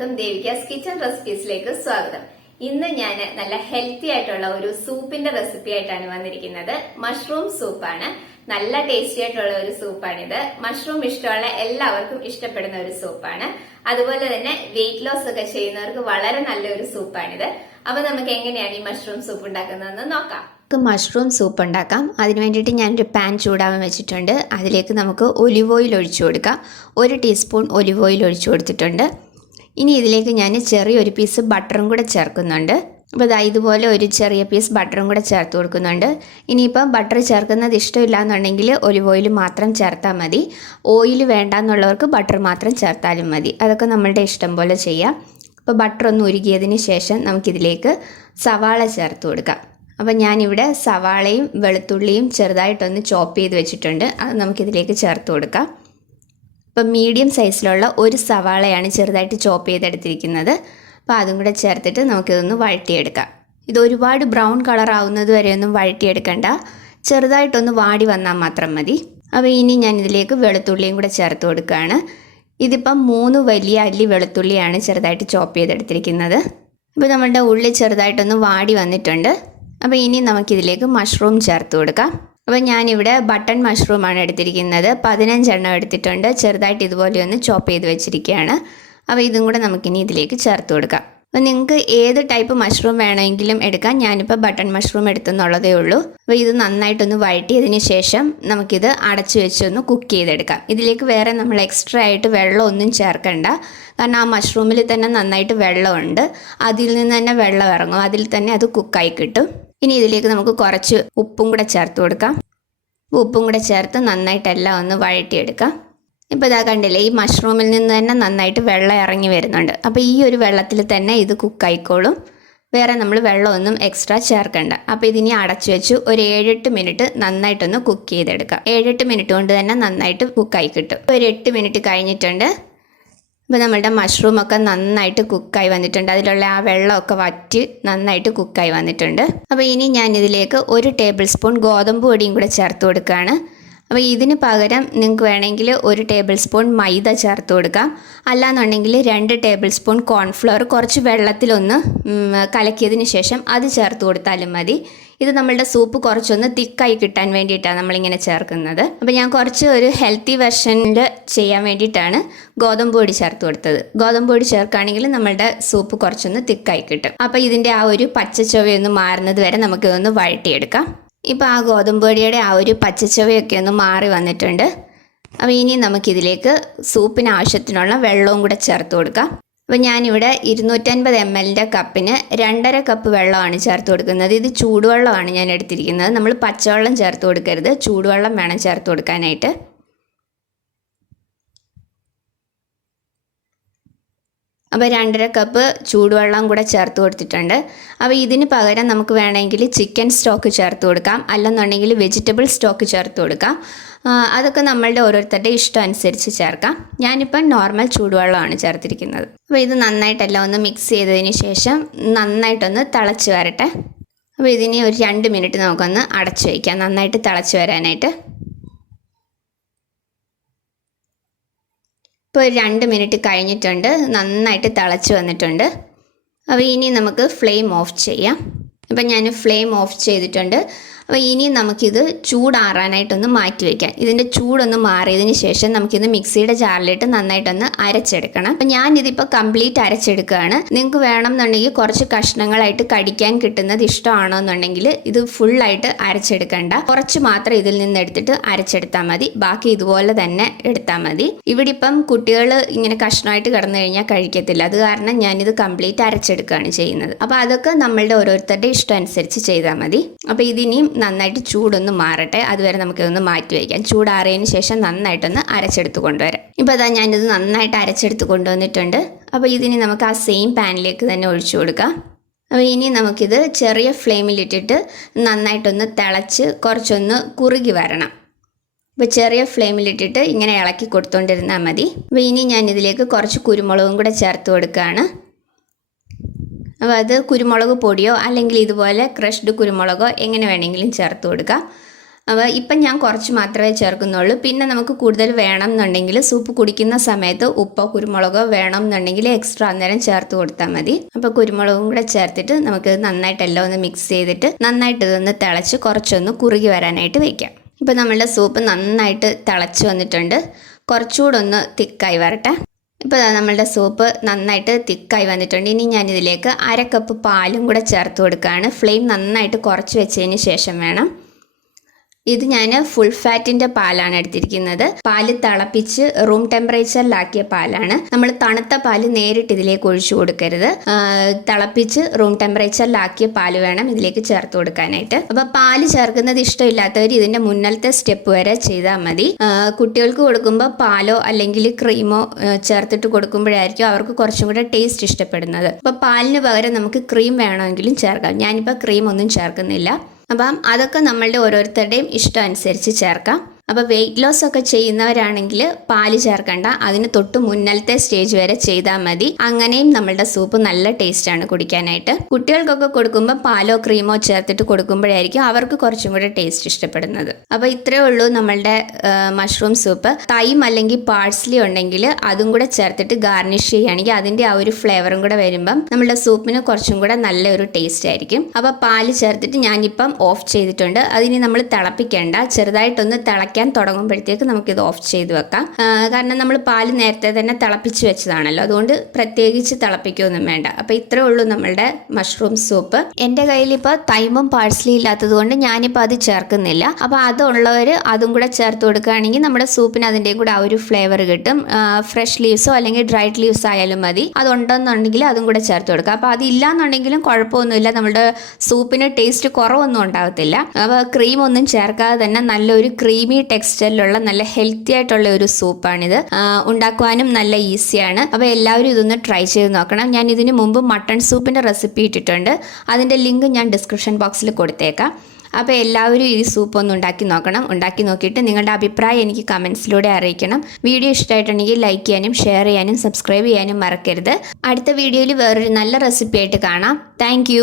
എല്ലാവർക്കും ദേവികാസ് കിച്ചൺ റെസിപ്പീസിലേക്ക് സ്വാഗതം. ഇന്ന് ഞാൻ നല്ല ഹെൽത്തി ആയിട്ടുള്ള ഒരു സൂപ്പിന്റെ റെസിപ്പി ആയിട്ടാണ് വന്നിരിക്കുന്നത്. മഷ്റൂം സൂപ്പാണ്. നല്ല ടേസ്റ്റി ആയിട്ടുള്ള ഒരു സൂപ്പാണിത്. മഷ്റൂം ഇഷ്ടമുള്ള എല്ലാവർക്കും ഇഷ്ടപ്പെടുന്ന ഒരു സൂപ്പാണ്. അതുപോലെ തന്നെ വെയിറ്റ് ലോസ് ഒക്കെ ചെയ്യുന്നവർക്ക് വളരെ നല്ലൊരു സൂപ്പാണിത്. അപ്പൊ നമുക്ക് എങ്ങനെയാണ് ഈ മഷ്റൂം സൂപ്പ് ഉണ്ടാക്കുന്നതെന്ന് നോക്കാം. മഷ്റൂം സൂപ്പ് ഉണ്ടാക്കാം. അതിന് വേണ്ടിയിട്ട് ഞാനൊരു പാൻ ചൂടാവാൻ വെച്ചിട്ടുണ്ട്. അതിലേക്ക് നമുക്ക് ഒലിവ് ഓയിൽ ഒഴിച്ചു കൊടുക്കാം. 1 ടീസ്പൂൺ ഒലിവ് ഓയിൽ ഒഴിച്ചു കൊടുത്തിട്ടുണ്ട്. ഇനി ഇതിലേക്ക് ഞാൻ ചെറിയൊരു പീസ് ബട്ടറും കൂടെ ചേർക്കുന്നുണ്ട്. അപ്പോൾ ഇതുപോലെ ഒരു ചെറിയ പീസ് ബട്ടറും കൂടെ ചേർത്ത് കൊടുക്കുന്നുണ്ട്. ഇനിയിപ്പോൾ ബട്ടർ ചേർക്കുന്നത് ഇഷ്ടമില്ല എന്നുണ്ടെങ്കിൽ ഒലിവ് ഓയിൽ മാത്രം ചേർത്താൽ മതി. ഓയിൽ വേണ്ടാന്നുള്ളവർക്ക് ബട്ടർ മാത്രം ചേർത്താലും മതി. അതൊക്കെ നമ്മളുടെ ഇഷ്ടം പോലെ ചെയ്യാം. അപ്പോൾ ബട്ടർ ഒന്ന് ഉരുകിയതിന് ശേഷം നമുക്കിതിലേക്ക് സവാള ചേർത്ത് കൊടുക്കാം. അപ്പോൾ ഞാനിവിടെ സവാളയും വെളുത്തുള്ളിയും ചെറുതായിട്ടൊന്ന് ചോപ്പ് ചെയ്ത് വെച്ചിട്ടുണ്ട്. അത് നമുക്കിതിലേക്ക് ചേർത്ത് കൊടുക്കാം. അപ്പോൾ മീഡിയം സൈസിലുള്ള ഒരു സവാളയാണ് ചെറുതായിട്ട് ചോപ്പ് ചെയ്തെടുത്തിരിക്കുന്നത്. അപ്പോൾ അതും കൂടെ ചേർത്തിട്ട് നമുക്കിതൊന്ന് വഴറ്റിയെടുക്കാം. ഇത് ഒരുപാട് ബ്രൗൺ കളർ ആവുന്നത് വരെ ഒന്നും വഴറ്റിയെടുക്കണ്ട, ചെറുതായിട്ടൊന്ന് വാടി വന്നാൽ മാത്രം മതി. അപ്പോൾ ഇനി ഞാൻ ഇതിലേക്ക് വെളുത്തുള്ളിയും കൂടെ ചേർത്ത് കൊടുക്കുകയാണ്. ഇതിപ്പം 3 വലിയ അല്ലി വെളുത്തുള്ളിയാണ് ചെറുതായിട്ട് ചോപ്പ് ചെയ്തെടുത്തിരിക്കുന്നത്. ഇപ്പോൾ നമ്മളുടെ ഉള്ളി ചെറുതായിട്ടൊന്ന് വാടി വന്നിട്ടുണ്ട്. അപ്പോൾ ഇനി നമുക്കിതിലേക്ക് മഷ്റൂം ചേർത്ത് കൊടുക്കാം. അപ്പോൾ ഞാനിവിടെ ബട്ടൺ മഷ്റൂമാണ് എടുത്തിരിക്കുന്നത്. 15 എണ്ണം എടുത്തിട്ടുണ്ട്. ചെറുതായിട്ട് ഇതുപോലെ ഒന്ന് ചോപ്പ് ചെയ്ത് വെച്ചിരിക്കുകയാണ്. അപ്പോൾ ഇതും കൂടെ നമുക്കിനി ഇതിലേക്ക് ചേർത്ത് കൊടുക്കാം. അപ്പോൾ നിങ്ങൾക്ക് ഏത് ടൈപ്പ് മഷ്റൂം വേണമെങ്കിലും എടുക്കാം. ഞാനിപ്പോൾ ബട്ടൺ മഷ്റൂം എടുത്തെന്നുള്ളതേ ഉള്ളൂ. അപ്പോൾ ഇത് നന്നായിട്ടൊന്ന് വഴറ്റിയതിന് ശേഷം നമുക്കിത് അടച്ചു വെച്ചൊന്ന് കുക്ക് ചെയ്തെടുക്കാം. ഇതിലേക്ക് വേറെ നമ്മൾ എക്സ്ട്രാ ആയിട്ട് വെള്ളമൊന്നും ചേർക്കണ്ട. കാരണം ആ മഷ്റൂമിൽ തന്നെ നന്നായിട്ട് വെള്ളമുണ്ട്. അതിൽ നിന്ന് തന്നെ വെള്ളം ഇറങ്ങും. അതിൽ തന്നെ അത് കുക്കായി കിട്ടും. ഇനി ഇതിലേക്ക് നമുക്ക് കുറച്ച് ഉപ്പും കൂടെ ചേർത്ത് കൊടുക്കാം. ഉപ്പും കൂടെ ചേർത്ത് നന്നായിട്ടെല്ലാം ഒന്ന് വഴറ്റിയെടുക്കാം. ഇപ്പോൾ ഇതാ കണ്ടില്ലേ, ഈ മഷ്റൂമിൽ നിന്ന് തന്നെ നന്നായിട്ട് വെള്ളം ഇറങ്ങി വരുന്നുണ്ട്. അപ്പോൾ ഈ ഒരു വെള്ളത്തിൽ തന്നെ ഇത് കുക്കായിക്കോളും. വേറെ നമ്മൾ വെള്ളമൊന്നും എക്സ്ട്രാ ചേർക്കണ്ട. അപ്പോൾ ഇതിനി അടച്ചു വെച്ച് ഒരു 7-8 മിനിറ്റ് നന്നായിട്ടൊന്ന് കുക്ക് ചെയ്തെടുക്കാം. 7-8 മിനിറ്റ് കൊണ്ട് തന്നെ നന്നായിട്ട് കുക്കായി കിട്ടും. ഒരു 8 മിനിറ്റ് കഴിഞ്ഞിട്ടുണ്ട്. ഇപ്പോൾ നമ്മളുടെ മഷ്റൂമൊക്കെ നന്നായിട്ട് കുക്കായി വന്നിട്ടുണ്ട്. അതിലുള്ള ആ വെള്ളമൊക്കെ വറ്റി നന്നായിട്ട് കുക്കായി വന്നിട്ടുണ്ട്. അപ്പോൾ ഇനി ഞാനിതിലേക്ക് 1 ടേബിൾ സ്പൂൺ ഗോതമ്പ് പൊടിയും കൂടെ ചേർത്ത് കൊടുക്കുകയാണ്. അപ്പോൾ ഇതിന് പകരം നിങ്ങൾക്ക് വേണമെങ്കിൽ 1 ടേബിൾ സ്പൂൺ മൈദ ചേർത്ത് കൊടുക്കാം. അല്ലാന്നുണ്ടെങ്കിൽ 2 ടേബിൾ സ്പൂൺ കോൺഫ്ലവർ കുറച്ച് വെള്ളത്തിലൊന്ന് കലക്കിയതിന് ശേഷം അത് ചേർത്ത് കൊടുത്താലും മതി. ഇത് നമ്മളുടെ സൂപ്പ് കുറച്ചൊന്ന് തിക്കായി കിട്ടാൻ വേണ്ടിയിട്ടാണ് നമ്മളിങ്ങനെ ചേർക്കുന്നത്. അപ്പോൾ ഞാൻ കുറച്ച് ഒരു ഹെൽത്തി വെർഷനിൽ ചെയ്യാൻ വേണ്ടിയിട്ടാണ് ഗോതമ്പ് പൊടി ചേർത്ത് കൊടുത്തത്. ഗോതമ്പ് പൊടി ചേർക്കുകയാണെങ്കിൽ നമ്മളുടെ സൂപ്പ് കുറച്ചൊന്ന് തിക്കായി കിട്ടും. അപ്പോൾ ഇതിൻ്റെ ആ ഒരു പച്ചച്ചുവയൊന്ന് മാറുന്നത് വരെ നമുക്കിതൊന്ന് വഴറ്റിയെടുക്കാം. ഇപ്പോൾ ആ ഗോതമ്പ് പൊടിയുടെ ആ ഒരു പച്ചച്ചുവയൊക്കെ ഒന്ന് മാറി വന്നിട്ടുണ്ട്. അപ്പോൾ ഇനി നമുക്കിതിലേക്ക് സൂപ്പിന് ആവശ്യത്തിനുള്ള വെള്ളവും കൂടെ ചേർത്ത് കൊടുക്കാം. അപ്പോൾ ഞാനിവിടെ 250 ml കപ്പിന് 2.5 കപ്പ് വെള്ളമാണ് ചേർത്ത് കൊടുക്കുന്നത്. ഇത് ചൂടുവെള്ളമാണ് ഞാൻ എടുത്തിരിക്കുന്നത്. നമ്മൾ പച്ചവെള്ളം ചേർത്ത് കൊടുക്കരുത്, ചൂടുവെള്ളം വേണം ചേർത്ത് കൊടുക്കാനായിട്ട്. അപ്പോൾ 2.5 കപ്പ് ചൂടുവെള്ളം കൂടെ ചേർത്ത് കൊടുത്തിട്ടുണ്ട്. അപ്പോൾ ഇതിന് പകരം നമുക്ക് വേണമെങ്കിൽ ചിക്കൻ സ്റ്റോക്ക് ചേർത്ത് കൊടുക്കാം, അല്ലെന്നുണ്ടെങ്കിൽ വെജിറ്റബിൾ സ്റ്റോക്ക് ചേർത്ത് കൊടുക്കാം. അതൊക്കെ നമ്മളുടെ ഓരോരുത്തരുടെ ഇഷ്ടം അനുസരിച്ച് ചേർക്കാം. ഞാനിപ്പം നോർമൽ ചൂടുവെള്ളമാണ് ചേർത്തിരിക്കുന്നത്. അപ്പോൾ ഇത് നന്നായിട്ടെല്ലാം ഒന്ന് മിക്സ് ചെയ്തതിന് ശേഷം നന്നായിട്ടൊന്ന് തിളച്ച് വരട്ടെ. അപ്പോൾ ഇതിനെ ഒരു 2 മിനിറ്റ് നമുക്കൊന്ന് അടച്ചു വയ്ക്കാം, നന്നായിട്ട് തിളച്ച് വരാനായിട്ട്. ഇപ്പോൾ 2 മിനിറ്റ് കഴിഞ്ഞിട്ടുണ്ട്. നന്നായിട്ട് തിളച്ച് വന്നിട്ടുണ്ട്. അപ്പോൾ ഇനി നമുക്ക് ഫ്ലെയിം ഓഫ് ചെയ്യാം. അപ്പം ഞാൻ ഫ്ലെയിം ഓഫ് ചെയ്തിട്ടുണ്ട്. അപ്പോൾ ഇനി നമുക്കിത് ചൂടാറാനായിട്ടൊന്ന് മാറ്റി വയ്ക്കാം. ഇതിൻ്റെ ചൂടൊന്ന് മാറിയതിന് ശേഷം നമുക്കിത് മിക്സിയുടെ ജാറിലിട്ട് നന്നായിട്ടൊന്ന് അരച്ചെടുക്കണം. അപ്പം ഞാനിതിപ്പോൾ കംപ്ലീറ്റ് അരച്ചെടുക്കുകയാണ്. നിങ്ങൾക്ക് വേണമെന്നുണ്ടെങ്കിൽ കുറച്ച് കഷ്ണങ്ങളായിട്ട് കടിക്കാൻ കിട്ടുന്നത് ഇഷ്ടമാണോ എന്നുണ്ടെങ്കിൽ ഇത് ഫുള്ളായിട്ട് അരച്ചെടുക്കണ്ട, കുറച്ച് മാത്രം ഇതിൽ നിന്ന് എടുത്തിട്ട് അരച്ചെടുത്താൽ മതി. ബാക്കി ഇതുപോലെ തന്നെ എടുത്താൽ മതി. ഇവിടെ ഇപ്പം കുട്ടികൾ ഇങ്ങനെ കഷ്ണമായിട്ട് കിടന്നു കഴിഞ്ഞാൽ കഴിക്കത്തില്ല. അത് കാരണം ഞാനിത് കംപ്ലീറ്റ് അരച്ചെടുക്കുകയാണ് ചെയ്യുന്നത്. അപ്പോൾ അതൊക്കെ നമ്മളുടെ ഓരോരുത്തരുടെ ഇഷ്ടം അനുസരിച്ച് ചെയ്താൽ മതി. അപ്പോൾ ഇതിനിയും നന്നായിട്ട് ചൂടൊന്ന് മാറട്ടെ, അതുവരെ നമുക്കിതൊന്ന് മാറ്റി വയ്ക്കാം. ചൂടാറിയതിന് ശേഷം നന്നായിട്ടൊന്ന് അരച്ചെടുത്ത് കൊണ്ടുവരാം. ഇപ്പോൾ അതാ ഞാനിത് നന്നായിട്ട് അരച്ചെടുത്ത് കൊണ്ടുവന്നിട്ടുണ്ട്. അപ്പോൾ ഇതിനി നമുക്ക് ആ സെയിം പാനിലേക്ക് തന്നെ ഒഴിച്ചു കൊടുക്കാം. അപ്പോൾ ഇനി നമുക്കിത് ചെറിയ ഫ്ലെയിമിലിട്ടിട്ട് നന്നായിട്ടൊന്ന് തിളച്ച് കുറച്ചൊന്ന് കുറുകി വരണം. അപ്പോൾ ചെറിയ ഫ്ലെയിമിലിട്ടിട്ട് ഇങ്ങനെ ഇളക്കി കൊടുത്തുകൊണ്ടിരുന്നാൽ മതി. അപ്പോൾ ഇനി ഞാനിതിലേക്ക് കുറച്ച് കുരുമുളകും കൂടെ ചേർത്ത് കൊടുക്കുകയാണ്. അപ്പോൾ അത് കുരുമുളക് പൊടിയോ അല്ലെങ്കിൽ ഇതുപോലെ ക്രഷ്ഡ് കുരുമുളകോ എങ്ങനെ വേണമെങ്കിലും ചേർത്ത് കൊടുക്കാം. അപ്പോൾ ഇപ്പം ഞാൻ കുറച്ച് മാത്രമേ ചേർക്കുന്നുള്ളൂ. പിന്നെ നമുക്ക് കൂടുതൽ വേണം എന്നുണ്ടെങ്കിൽ സൂപ്പ് കുടിക്കുന്ന സമയത്ത് ഉപ്പോ കുരുമുളകോ വേണം എന്നുണ്ടെങ്കിൽ എക്സ്ട്രാ അന്നേരം ചേർത്ത് കൊടുത്താൽ മതി. അപ്പോൾ കുരുമുളകും കൂടെ ചേർത്തിട്ട് നമുക്ക് നന്നായിട്ട് എല്ലാം ഒന്ന് മിക്സ് ചെയ്തിട്ട് നന്നായിട്ട് ഇതൊന്ന് തിളച്ച് കുറച്ചൊന്ന് കുറുകി വരാനായിട്ട് വയ്ക്കാം. ഇപ്പോൾ നമ്മളുടെ സൂപ്പ് നന്നായിട്ട് തിളച്ച് വന്നിട്ടുണ്ട്. കുറച്ചുകൂടെ ഒന്ന് തിക്കായി വരട്ടെ. ഇപ്പോൾ നമ്മളുടെ സൂപ്പ് നന്നായിട്ട് തിക്കായി വന്നിട്ടുണ്ട്. ഇനി ഞാനിതിലേക്ക് 1/2 കപ്പ് പാലും കൂടെ ചേർത്ത് കൊടുക്കുകയാണ്. ഫ്ലെയിം നന്നായിട്ട് കുറച്ച് വെച്ചതിന് ശേഷം വേണം. ഇത് ഞാൻ ഫുൾ ഫാറ്റിൻ്റെ പാലാണ് എടുത്തിരിക്കുന്നത്. പാല് തിളപ്പിച്ച് റൂം ടെമ്പറേച്ചറിലാക്കിയ പാലാണ്. നമ്മൾ തണുത്ത പാല് നേരിട്ട് ഇതിലേക്ക് ഒഴിച്ചു കൊടുക്കരുത്. തിളപ്പിച്ച് റൂം ടെമ്പറേച്ചറിലാക്കിയ പാല് വേണം ഇതിലേക്ക് ചേർത്ത് കൊടുക്കാനായിട്ട്. അപ്പോൾ പാല് ചേർക്കുന്നത് ഇഷ്ടമില്ലാത്തവർ ഇതിൻ്റെ മുന്നലത്തെ സ്റ്റെപ്പ് വരെ ചെയ്താൽ മതി. കുട്ടികൾക്ക് കൊടുക്കുമ്പോൾ പാലോ അല്ലെങ്കിൽ ക്രീമോ ചേർത്തിട്ട് കൊടുക്കുമ്പോഴായിരിക്കും അവർക്ക് കുറച്ചും കൂടെ ടേസ്റ്റ് ഇഷ്ടപ്പെടുന്നത്. അപ്പോൾ പാലിന് പകരം നമുക്ക് ക്രീം വേണമെങ്കിലും ചേർക്കാം. ഞാനിപ്പോൾ ക്രീം ഒന്നും ചേർക്കുന്നില്ല. അപ്പം അതൊക്കെ നമ്മളുടെ ഓരോരുത്തരുടെയും ഇഷ്ടം അനുസരിച്ച് ചേർക്കാം. അപ്പോൾ വെയിറ്റ് ലോസ് ഒക്കെ ചെയ്യുന്നവരാണെങ്കിൽ പാല് ചേർക്കണ്ട, അതിന് തൊട്ട് മുന്നലത്തെ സ്റ്റേജ് വരെ ചെയ്താൽ മതി. അങ്ങനെയും നമ്മളുടെ സൂപ്പ് നല്ല ടേസ്റ്റാണ് കുടിക്കാനായിട്ട്. കുട്ടികൾക്കൊക്കെ കൊടുക്കുമ്പോൾ പാലോ ക്രീമോ ചേർത്തിട്ട് കൊടുക്കുമ്പോഴായിരിക്കും അവർക്ക് കുറച്ചും കൂടെ ടേസ്റ്റ് ഇഷ്ടപ്പെടുന്നത്. അപ്പോൾ ഇത്രയേ ഉള്ളൂ നമ്മളുടെ മഷ്റൂം സൂപ്പ്. തൈം അല്ലെങ്കിൽ പാഴ്സ്ലി ഉണ്ടെങ്കിൽ അതും കൂടെ ചേർത്തിട്ട് ഗാർണിഷ് ചെയ്യുകയാണെങ്കിൽ അതിൻ്റെ ആ ഒരു ഫ്ലേവറും കൂടെ വരുമ്പം നമ്മളുടെ സൂപ്പിന് കുറച്ചും കൂടെ നല്ലൊരു ടേസ്റ്റ് ആയിരിക്കും. അപ്പോൾ പാല് ചേർത്തിട്ട് ഞാനിപ്പം ഓഫ് ചെയ്തിട്ടുണ്ട്. അതിന് നമ്മൾ തിളപ്പിക്കേണ്ട, ചെറുതായിട്ടൊന്ന് തിളയ്ക്കാൻ തുടങ്ങുമ്പോഴത്തേക്ക് നമുക്കിത് ഓഫ് ചെയ്ത് വെക്കാം. കാരണം നമ്മൾ പാല് നേരത്തെ തന്നെ തിളപ്പിച്ച് വെച്ചതാണല്ലോ, അതുകൊണ്ട് പ്രത്യേകിച്ച് തിളപ്പിക്കുകയൊന്നും വേണ്ട. അപ്പോൾ ഇത്രേ ഉള്ളൂ നമ്മളുടെ മഷ്റൂം സൂപ്പ്. എൻ്റെ കയ്യിൽ ഇപ്പോൾ തൈമും പാഴ്സ്ലി ഇല്ലാത്തത് കൊണ്ട് ഞാനിപ്പോൾ അത് ചേർക്കുന്നില്ല. അപ്പോൾ അതുള്ളവർ അതും കൂടെ ചേർത്ത് കൊടുക്കുകയാണെങ്കിൽ നമ്മുടെ സൂപ്പിന് അതിൻ്റെയും കൂടെ ആ ഒരു ഫ്ലേവർ കിട്ടും. ഫ്രഷ് ലീവ്സോ അല്ലെങ്കിൽ ഡ്രൈഡ് ലീവ്സ് ആയാലും മതി. അതുണ്ടെന്നുണ്ടെങ്കിൽ അതും കൂടെ ചേർത്ത് കൊടുക്കുക. അപ്പോൾ അതില്ലാന്നുണ്ടെങ്കിലും കുഴപ്പമൊന്നുമില്ല, നമ്മുടെ സൂപ്പിന് ടേസ്റ്റ് കുറവൊന്നും ഉണ്ടാകത്തില്ല. അപ്പോൾ ക്രീം ഒന്നും ചേർക്കാതെ തന്നെ നല്ലൊരു ക്രീമി ടെക്സ്ചറിലുള്ള നല്ല ഹെൽത്തി ആയിട്ടുള്ള ഒരു സൂപ്പാണിത്. ഉണ്ടാക്കുവാനും നല്ല ഈസിയാണ്. അപ്പോൾ എല്ലാവരും ഇതൊന്ന് ട്രൈ ചെയ്ത് നോക്കണം. ഞാൻ ഇതിന് മുമ്പ് മട്ടൺ സൂപ്പിൻ്റെ റെസിപ്പി ഇട്ടിട്ടുണ്ട്. അതിൻ്റെ ലിങ്ക് ഞാൻ ഡിസ്ക്രിപ്ഷൻ ബോക്സിൽ കൊടുത്തേക്കാം. അപ്പോൾ എല്ലാവരും ഈ സൂപ്പ് ഒന്ന് ഉണ്ടാക്കി നോക്കണം. ഉണ്ടാക്കി നോക്കിയിട്ട് നിങ്ങളുടെ അഭിപ്രായം എനിക്ക് കമൻസിലൂടെ അറിയിക്കണം. വീഡിയോ ഇഷ്ടമായിട്ടുണ്ടെങ്കിൽ ലൈക്ക് ചെയ്യാനും ഷെയർ ചെയ്യാനും സബ്സ്ക്രൈബ് ചെയ്യാനും മറക്കരുത്. അടുത്ത വീഡിയോയിൽ വേറൊരു നല്ല റെസിപ്പി ആയിട്ട് കാണാം. താങ്ക്